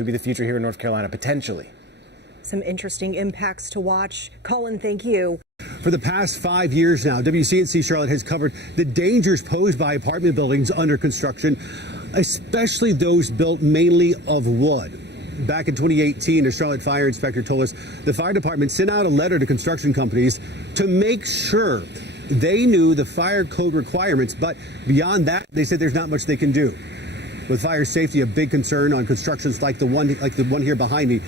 could be the future here in North Carolina, potentially. Some interesting impacts to watch. Colin, thank you. For the past 5 years now, WCNC Charlotte has covered the dangers posed by apartment buildings under construction, especially those built mainly of wood. Back in 2018, a Charlotte fire inspector told us the fire department sent out a letter to construction companies to make sure they knew the fire code requirements. But beyond that, they said there's not much they can do. With fire safety a big concern on constructions like the one here behind me,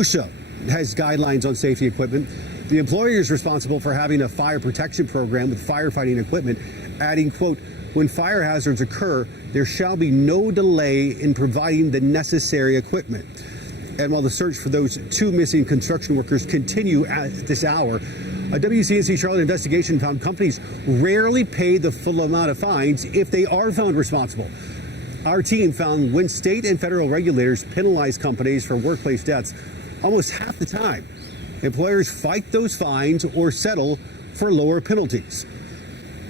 OSHA has guidelines on safety equipment. The employer is responsible for having a fire protection program with firefighting equipment, adding, quote, when fire hazards occur, there shall be no delay in providing the necessary equipment. And while the search for those 2 missing construction workers continue at this hour, a WCNC Charlotte investigation found companies rarely pay the full amount of fines if they are found responsible. Our team found when state and federal regulators penalize companies for workplace deaths, almost half the time, employers fight those fines or settle for lower penalties.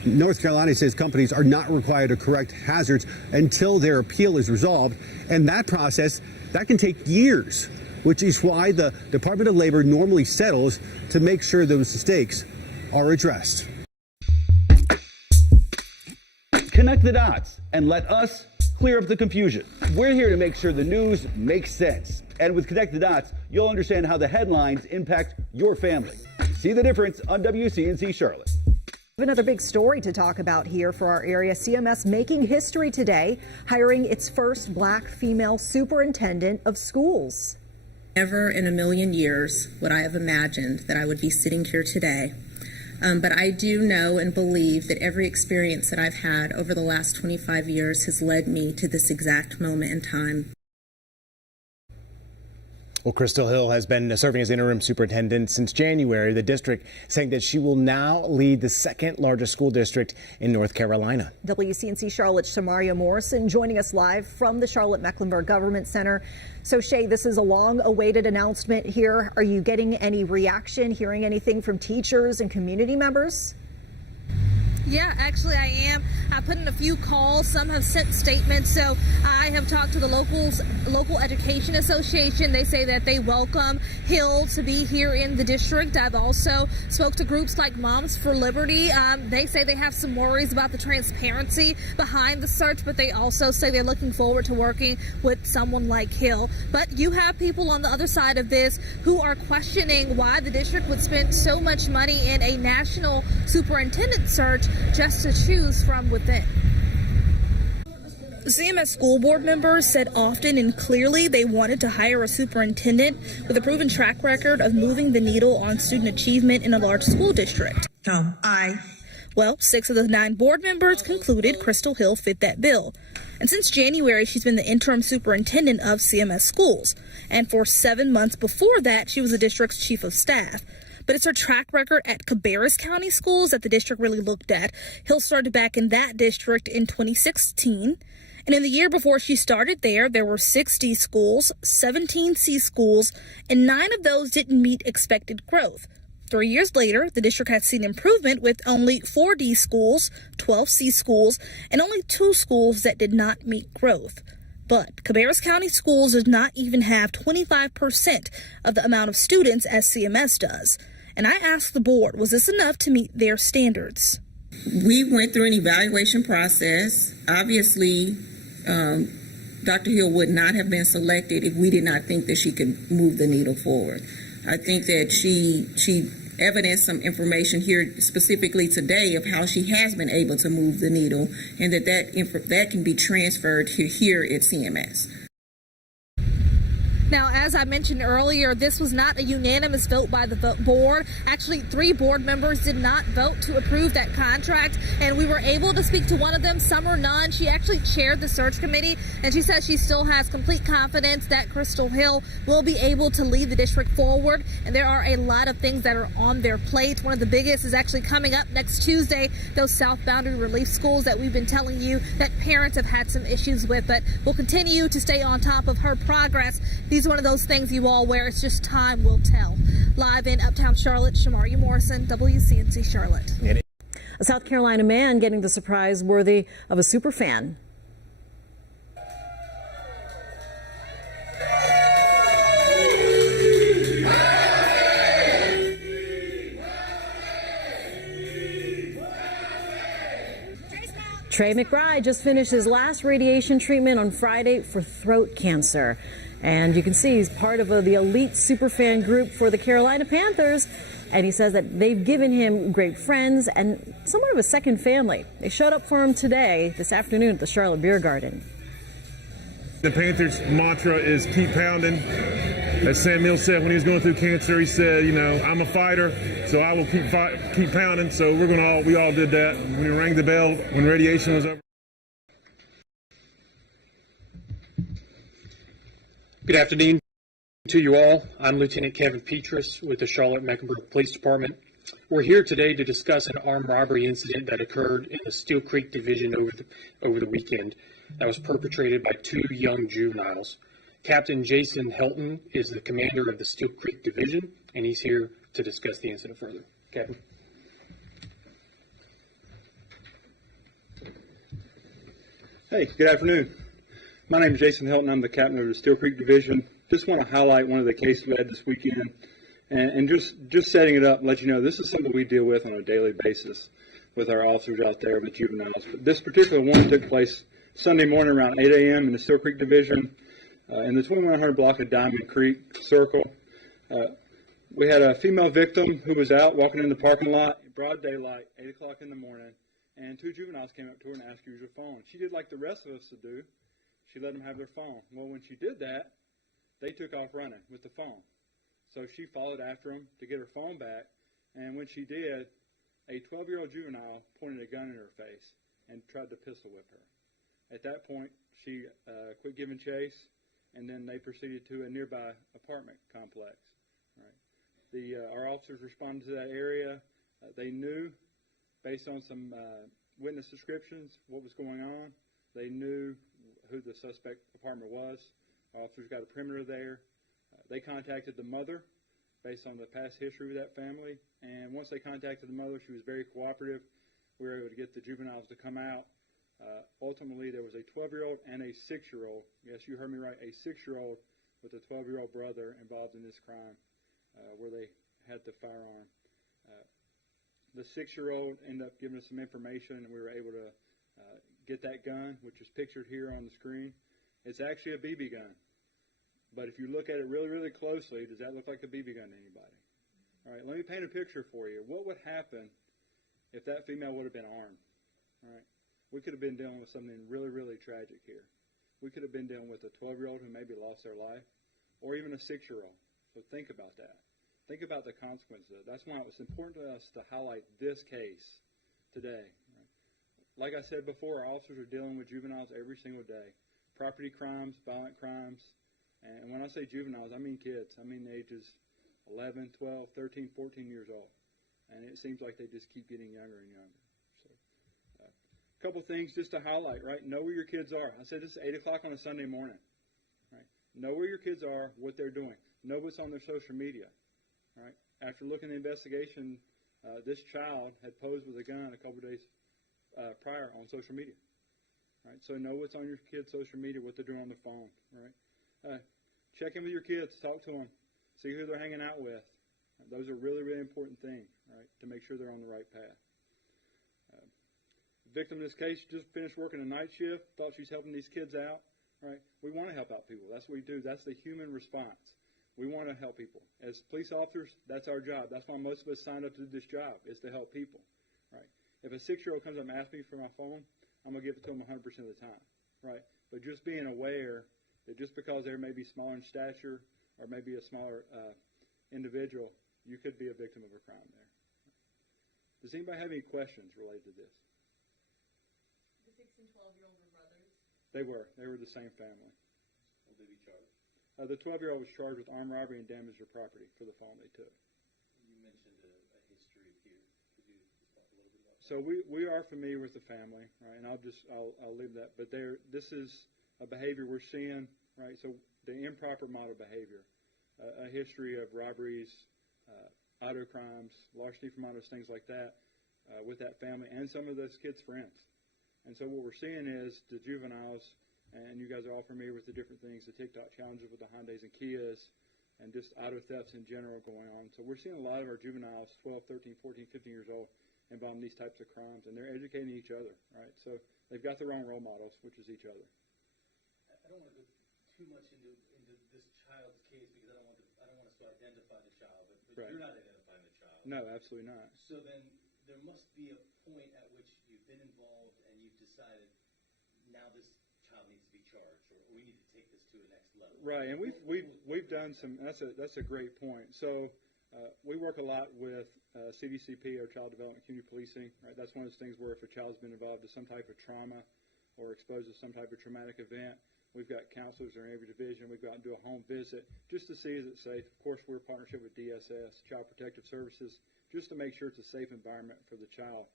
North Carolina says companies are not required to correct hazards until their appeal is resolved, and that process, that can take years, which is why the Department of Labor normally settles to make sure those mistakes are addressed. Connect the dots and let us clear up the confusion. We're here to make sure the news makes sense. And with Connect the Dots, you'll understand how the headlines impact your family. See the difference on WCNC Charlotte. Another big story to talk about here for our area. CMS making history today, hiring its first black female superintendent of schools. Never in a million years would I have imagined that I would be sitting here today. But I do know and believe that every experience that I've had over the last 25 years has led me to this exact moment in time. Well, Crystal Hill has been serving as interim superintendent since January. The district saying that she will now lead the second largest school district in North Carolina. WCNC Charlotte Shamaria Morrison joining us live from the Charlotte-Mecklenburg Government Center. So Shay, this is a long-awaited announcement here. Are you getting any reaction, hearing anything from teachers and community members? Yeah, actually I am. I put in a few calls. Some have sent statements. So I have talked to the local education association. They say that they welcome Hill to be here in the district. I've also spoke to groups like Moms for Liberty. They say they have some worries about the transparency behind the search, but they also say they're looking forward to working with someone like Hill. But you have people on the other side of this who are questioning why the district would spend so much money in a national superintendent search just to choose from within. CMS school board members said often and clearly they wanted to hire a superintendent with a proven track record of moving the needle on student achievement in a large school district. Well, 6 of the 9 board members concluded Crystal Hill fit that bill. And since January, she's been the interim superintendent of CMS schools. And for 7 months before that, she was the district's chief of staff. But it's her track record at Cabarrus County schools that the district really looked at. Hill started back in that district in 2016. And in the year before she started there were 60 schools, 17 C schools, and 9 of those didn't meet expected growth. 3 years later, the district has seen improvement with only 4 D schools, 12 C schools, and only 2 schools that did not meet growth. But Cabarrus County Schools does not even have 25% of the amount of students as CMS does. And I asked the board, was this enough to meet their standards? We went through an evaluation process. Obviously, Dr. Hill would not have been selected if we did not think that she could move the needle forward. I think that she evidenced some information here specifically today of how she has been able to move the needle, and that can be transferred to here at CMS. Now, as I mentioned earlier, this was not a unanimous vote by the board. Actually, 3 board members did not vote to approve that contract, and we were able to speak to one of them, Summer Nunn. She actually chaired the search committee, and she says she still has complete confidence that Crystal Hill will be able to lead the district forward, and there are a lot of things that are on their plate. One of the biggest is actually coming up next Tuesday, those South Boundary Relief Schools that we've been telling you that parents have had some issues with, but we'll continue to stay on top of her progress. These are one of those things you all wear. It's just time will tell. Live in Uptown Charlotte, Shamaria Morrison, WCNC Charlotte. A South Carolina man getting the surprise worthy of a superfan. Trey McBride just finished his last radiation treatment on Friday for throat cancer. And you can see he's part of the elite superfan group for the Carolina Panthers. And he says that they've given him great friends and somewhat of a second family. They showed up for him this afternoon at the Charlotte Beer Garden. The Panthers' mantra is keep pounding. As Sam Mills said when he was going through cancer, he said, you know, I'm a fighter, so I will keep pounding. So we all did that. When we rang the bell, when radiation was over. Good afternoon to you all. I'm Lieutenant Kevin Petrus with the Charlotte-Mecklenburg Police Department. We're here today to discuss an armed robbery incident that occurred in the Steel Creek Division over the weekend that was perpetrated by two young juveniles. Captain Jason Helton is the commander of the Steel Creek Division, and he's here to discuss the incident further. Captain. Hey, good afternoon. My name is Jason Helton. I'm the captain of the Steel Creek Division. Just want to highlight one of the cases we had this weekend, and just setting it up and let you know this is something we deal with on a daily basis with our officers out there with juveniles. But this particular one took place Sunday morning around 8 a.m. in the Steel Creek Division in the 2100 block of Diamond Creek Circle. We had a female victim who was out walking in the parking lot in broad daylight, 8 o'clock in the morning, and two juveniles came up to her and asked her to use her phone. She did like the rest of us would do. She let them have their phone. Well, when she did that, they took off running with the phone. So she followed after them to get her phone back, and when she did, a 12-year-old juvenile pointed a gun in her face and tried to pistol whip her. At that point, she quit giving chase, and then they proceeded to a nearby apartment complex. Right. Our officers responded to that area. They knew, based on some witness descriptions, what was going on. They knew who the suspect apartment was. Our officers got a perimeter there. They contacted the mother based on the past history of that family, and once they contacted the mother, she was very cooperative. We were able to get the juveniles to come out. Ultimately, there was a 12-year-old and a 6-year-old. Yes, you heard me right, a 6-year-old with a 12-year-old brother involved in this crime where they had the firearm. The 6-year-old ended up giving us some information, and we were able to get that gun, which is pictured here on the screen. It's actually a BB gun. But if you look at it really, really closely, does that look like a BB gun to anybody? All right, let me paint a picture for you. What would happen if that female would have been armed? All right, we could have been dealing with something really, really tragic here. We could have been dealing with a 12-year-old who maybe lost their life, or even a 6-year-old. So think about that. Think about the consequences of it. That's why it was important to us to highlight this case today. Right? Like I said before, our officers are dealing with juveniles every single day. Property crimes, violent crimes, and when I say juveniles, I mean kids. I mean ages 11, 12, 13, 14 years old. And it seems like they just keep getting younger and younger. So, a couple things just to highlight, right? Know where your kids are. I said this is 8 o'clock on a Sunday morning. Right? Know where your kids are, what they're doing. Know what's on their social media. Right? After looking at the investigation, this child had posed with a gun a couple days prior on social media. Right? So know what's on your kids' social media, what they're doing on the phone. Right? Check in with your kids, talk to them, see who they're hanging out with. Those are really, really important things, right, to make sure they're on the right path. Victim in this case just finished working a night shift, thought she's helping these kids out. Right? We want to help out people. That's what we do. That's the human response. We want to help people. As police officers, that's our job. That's why most of us signed up to do this job, is to help people. Right? If a 6-year-old comes up and asks me for my phone, I'm going to give it to them 100% of the time. Right? But just being aware that just because they may be smaller in stature or maybe a smaller individual, you could be a victim of a crime there. Does anybody have any questions related to this? The 6 and 12-year-old were brothers? They were. They were the same family. Will they be charged? The 12-year-old was charged with armed robbery and damage to property for the phone they took. You mentioned a history here. Could you just talk a little bit about that? So we are familiar with the family, right? And I'll leave that. But this is a behavior we're seeing, right? So the improper model behavior, a history of robberies, auto crimes, larceny from autos, things like that, with that family and some of those kids' friends. And so what we're seeing is the juveniles, and you guys are all familiar with the different things, the TikTok challenges with the Hondas and Kias, and just auto thefts in general going on. So we're seeing a lot of our juveniles, 12, 13, 14, 15 years old, involved in these types of crimes, and they're educating each other, right? So they've got their own role models, which is each other. I don't want to go too much into this child's case because I don't want us to identify the child, but Right. you're not identifying the child. No, absolutely not. So then there must be a point at which you've been involved and you've decided now this child needs to be charged, or we need to take this to the next level. Right, and we've done some. That's a great point. So we work a lot with CDCP, or Child Development Community Policing. Right, that's one of those things where if a child's been involved in some type of trauma or exposed to some type of traumatic event, we've got counselors in every division. We go out and do a home visit just to see is it safe. Of course, we're in partnership with DSS, Child Protective Services, just to make sure it's a safe environment for the child.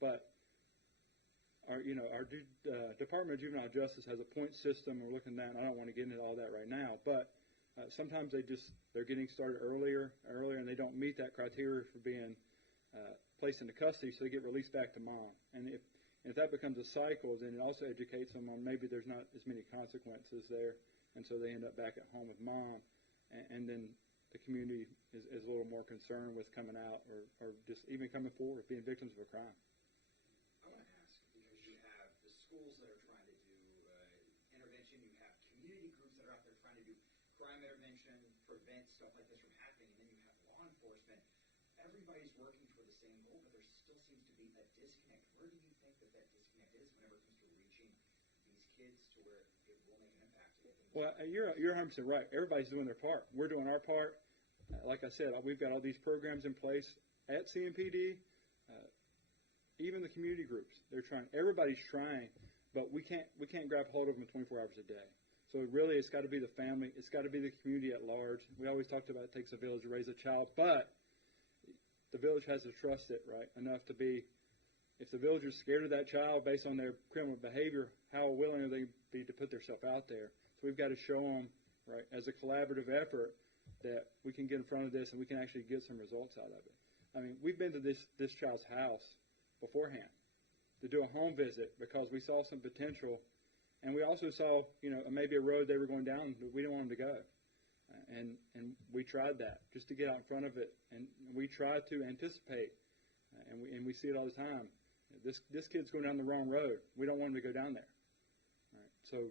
But our Department of Juvenile Justice has a point system. We're looking at that, and I don't want to get into all that right now. But sometimes they're getting started earlier, and they don't meet that criteria for being placed into custody, so they get released back to mom. And if that becomes a cycle, then it also educates them on maybe there's not as many consequences there, and so they end up back at home with mom, and then the community is a little more concerned with coming out or just even coming forward, being victims of a crime. I want to ask, because you have the schools that are trying to do intervention, you have community groups that are out there trying to do crime intervention, prevent stuff like this from happening, and then you have law enforcement. Everybody's working toward the same goal, but there still seems to be a disconnect. Where do you think that disconnect is whenever it comes to reaching these kids to where it will make an impact? Well, you're 100% right. Everybody's doing their part. We're doing our part. Like I said, we've got all these programs in place at CMPD. Even the community groups, they're trying. Everybody's trying, but we can't grab hold of them 24 hours a day. So really, it's got to be the family. It's got to be the community at large. We always talked about it takes a village to raise a child, but the village has to trust it, right, enough to be. If the village is scared of that child based on their criminal behavior, how willing are they be to put themselves out there? So we've got to show them, right, as a collaborative effort, that we can get in front of this and we can actually get some results out of it. I mean, we've been to this child's house beforehand to do a home visit because we saw some potential, and we also saw, maybe a road they were going down that we didn't want them to go, and we tried that just to get out in front of it, and we tried to anticipate, and we see it all the time. This kid's going down the wrong road. We don't want him to go down there. All right. So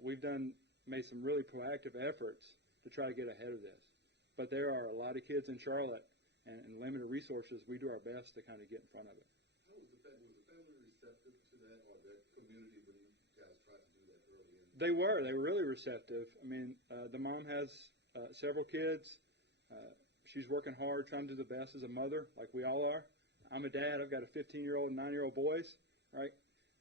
we've made some really proactive efforts to try to get ahead of this, but there are a lot of kids in Charlotte, and limited resources. We do our best to kind of get in front of it. How was the family receptive to that, or that community when you guys tried to do that early in? They were really receptive. I mean, the mom has several kids. She's working hard, trying to do the best as a mother, like we all are. I'm a dad. I've got a 15-year-old and 9-year-old boys, right?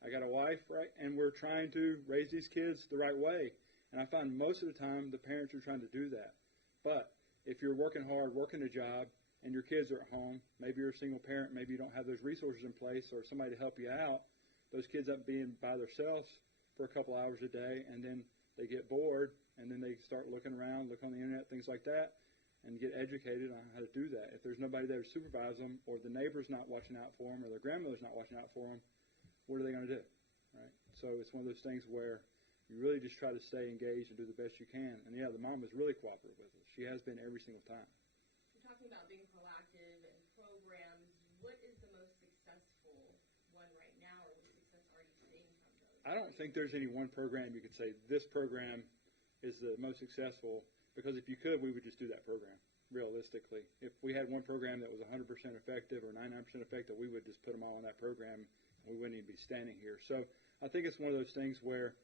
I got a wife, right? And we're trying to raise these kids the right way. And I find most of the time the parents are trying to do that. But if you're working hard, working a job, and your kids are at home, maybe you're a single parent, maybe you don't have those resources in place or somebody to help you out, those kids end up being by themselves for a couple hours a day, and then they get bored, and then they start looking around, look on the internet, things like that, and get educated on how to do that. If there's nobody there to supervise them, or the neighbor's not watching out for them, or their grandmother's not watching out for them, what are they going to do, right? So it's one of those things where you really just try to stay engaged and do the best you can. And yeah, the mom is really cooperative with us. She has been every single time. You're talking about being proactive and programs. What is the most successful one right now, or what success are you seeing from those? I don't think there's any one program you could say this program is the most successful, because if you could, we would just do that program, realistically. If we had one program that was 100% effective or 99% effective, we would just put them all in that program, and we wouldn't even be standing here. So I think it's one of those things where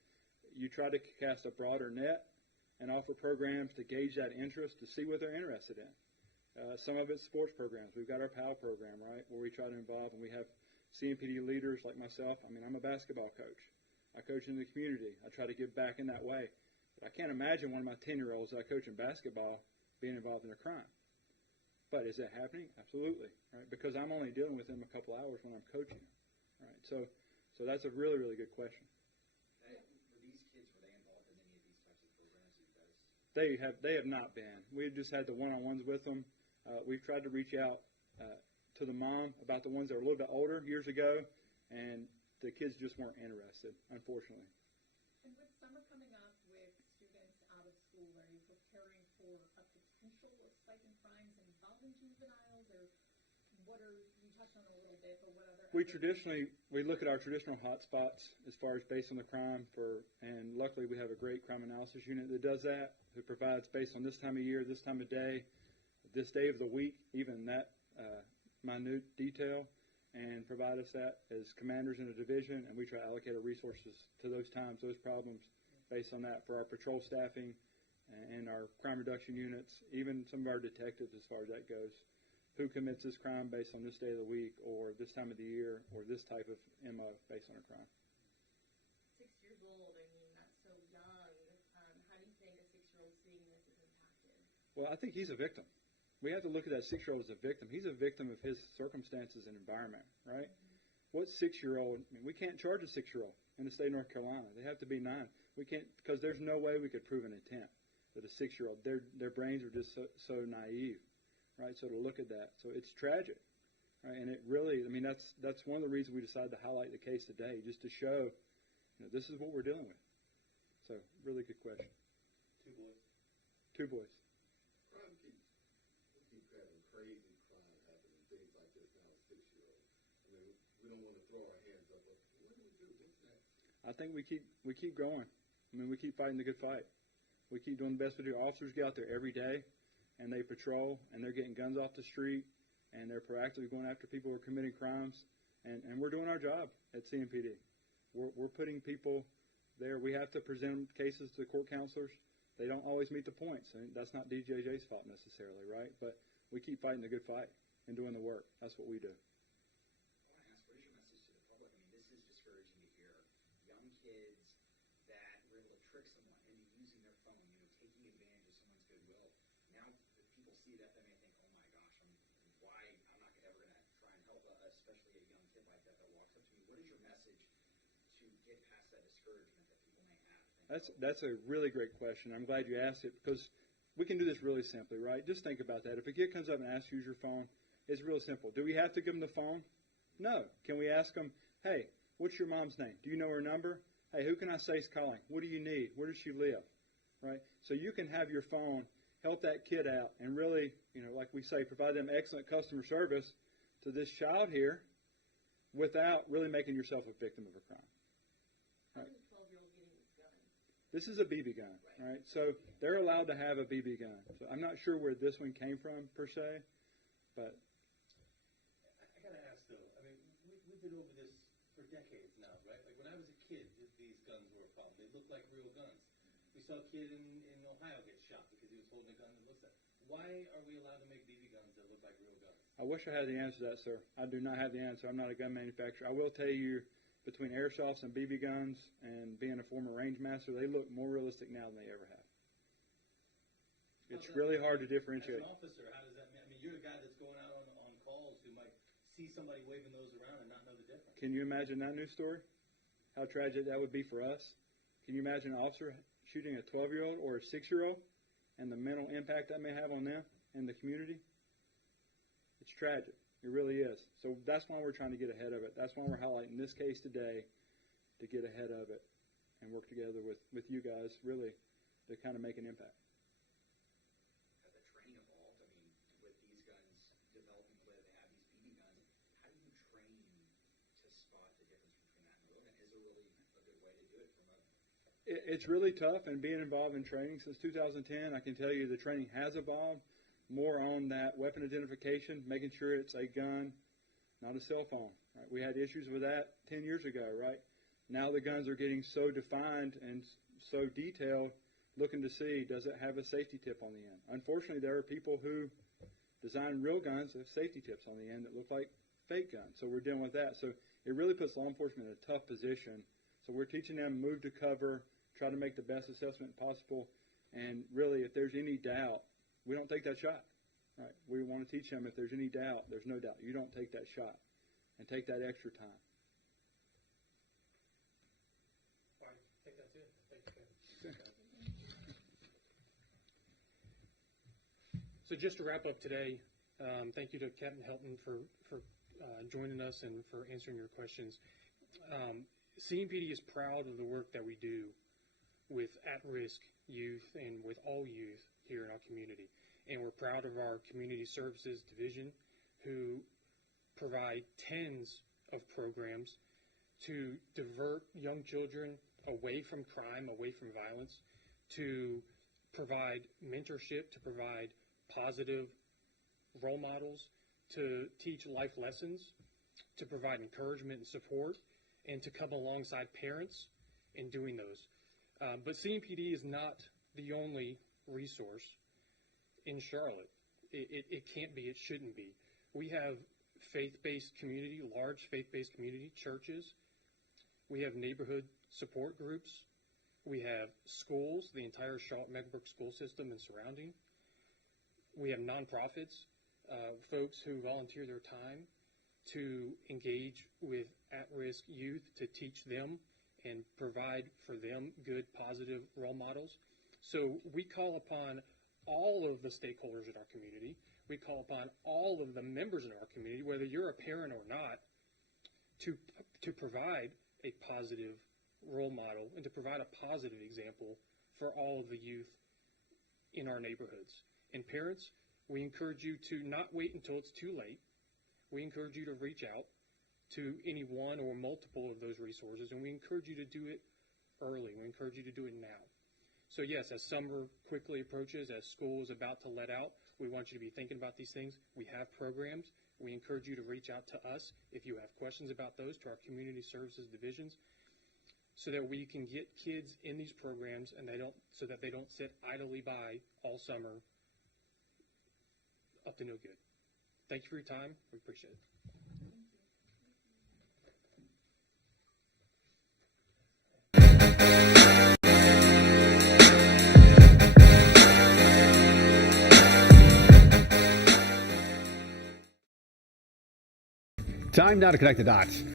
you try to cast a broader net and offer programs to gauge that interest, to see what they're interested in. Some of it's sports programs. We've got our PAL program, right, where we try to involve, and we have CMPD leaders like myself. I mean, I'm a basketball coach. I coach in the community. I try to give back in that way. But I can't imagine one of my 10-year-olds that I coach in basketball being involved in a crime. But is that happening? Absolutely, right? Because I'm only dealing with them a couple hours when I'm coaching them, right? So that's a really, really good question. Were these kids, were they involved in any of these types of programs that you guys? They have not been. We've just had the one-on-ones with them. We've tried to reach out to the mom about the ones that were a little bit older years ago, and the kids just weren't interested, unfortunately. And with summer coming up, with students out of school, are you preparing for a potential spike in crimes involving juveniles, or what are you touched on it a little bit, but what other? We look at our traditional hotspots as far as based on the crime and luckily we have a great crime analysis unit that does that. It provides based on this time of year, this time of day, this day of the week, even that minute detail, and provide us that as commanders in a division, and we try to allocate our resources to those times, those problems, based on that for our patrol staffing and our crime reduction units, even some of our detectives as far as that goes. Who commits this crime based on this day of the week or this time of the year or this type of MO based on a crime. 6 years old, I mean, that's so young. How do you think a 6-year-old seeing this is impacted? Well, I think he's a victim. We have to look at that 6-year-old as a victim. He's a victim of his circumstances and environment, right? What 6-year-old, I mean, we can't charge a 6-year-old in the state of North Carolina. They have to be 9. We can't, because there's no way we could prove an intent with a 6-year-old. Their brains are just so naive, right? So to look at that. So it's tragic, right? And it really, I mean, that's one of the reasons we decided to highlight the case today, just to show, this is what we're dealing with. So really good question. 2 boys. 2 boys. Crime keep having crazy crime happening, things like this now as 6-year-olds. I mean, we don't want to throw our hands up, but what do we do? What's next? I think we keep going. I mean, we keep fighting the good fight. We keep doing the best we do. Officers get out there every day, and they patrol, and they're getting guns off the street, and they're proactively going after people who are committing crimes, and we're doing our job at CMPD. We're putting people there. We have to present cases to court counselors. They don't always meet the points, and that's not DJJ's fault necessarily, right? But we keep fighting the good fight and doing the work. That's what we do. I want to ask, what is your message to the public? I mean, this is discouraging to hear. Young kids that were able to trick someone into using their phone, taking advantage of someone's goodwill. Now, if people see that, they may think, oh my gosh, I'm not ever going to try and help, especially a young kid like that walks up to me. What is your message to get past that discouragement that people may have? That's a really great question. I'm glad you asked it because we can do this really simply, right? Just think about that. If a kid comes up and asks you to use your phone, it's real simple. Do we have to give them the phone? No. Can we ask them, hey, what's your mom's name? Do you know her number? Hey, who can I say is calling? What do you need? Where does she live? Right? So you can have your phone help that kid out and really, like we say, provide them excellent customer service to this child here without really making yourself a victim of a crime. Right? How is a 12-year-old getting this gun? This is a BB gun, right? So they're allowed to have a BB gun. So I'm not sure where this one came from per se, but I gotta ask though. I mean, we've been over this for decades now, right? Like when I was a kid, these guns were a problem. They looked like real guns. We saw a kid in Ohio get shot because he was holding a gun that looks like. Why are we allowed to make BB guns that look like real guns? I wish I had the answer to that, sir. I do not have the answer. I'm not a gun manufacturer. I will tell you, between airsofts and BB guns and being a former range master, they look more realistic now than they ever have. It's really hard to differentiate. As an officer, how does that mean? I mean, you're a guy that's going out on calls who might see somebody waving those around and not know the difference. Can you imagine that news story? How tragic that would be for us? Can you imagine an officer shooting a 12-year-old or a 6-year-old and the mental impact that may have on them and the community? It's tragic. It really is. So that's why we're trying to get ahead of it. That's why we're highlighting this case today, to get ahead of it and work together with you guys, really, to kind of make an impact. Has the training evolved? I mean, with these guns developing the way they have, these BB guns, how do you train to spot the difference between that and real gun? Is there really a good way to do it from a... It's really tough, and being involved in training since 2010, I can tell you the training has evolved more on that weapon identification, making sure it's a gun, not a cell phone. Right? We had issues with that 10 years ago, right? Now the guns are getting so defined and so detailed, looking to see, does it have a safety tip on the end? Unfortunately, there are people who design real guns that have safety tips on the end that look like fake guns. So we're dealing with that. So it really puts law enforcement in a tough position. So we're teaching them move to cover, try to make the best assessment possible, and really, if there's any doubt, we don't take that shot, right? We want to teach them if there's any doubt, there's no doubt. You don't take that shot and take that extra time. All right, take that too. Thank you. So just to wrap up today, thank you to Captain Helton for joining us and for answering your questions. CMPD is proud of the work that we do with at-risk youth and with all youth here in our community. And we're proud of our Community Services Division, who provide tens of programs to divert young children away from crime, away from violence, to provide mentorship, to provide positive role models, to teach life lessons, to provide encouragement and support, and to come alongside parents in doing those. But CMPD is not the only resource in Charlotte. It can't be, it shouldn't be. We have faith-based community, large faith-based community, churches. We have neighborhood support groups. We have schools, the entire Charlotte-Mecklenburg school system and surrounding. We have nonprofits, folks who volunteer their time to engage with at-risk youth, to teach them and provide for them good, positive role models. So we call upon all of the stakeholders in our community. We call upon all of the members in our community, whether you're a parent or not, to provide a positive role model and to provide a positive example for all of the youth in our neighborhoods. And parents, we encourage you to not wait until it's too late. We encourage you to reach out to any one or multiple of those resources, and we encourage you to do it early. We encourage you to do it now. So yes, as summer quickly approaches, as school is about to let out, we want you to be thinking about these things. We have programs. We encourage you to reach out to us if you have questions about those, to our community services divisions, so that we can get kids in these programs and so that they don't sit idly by all summer up to no good. Thank you for your time. We appreciate it. Time now to connect the dots.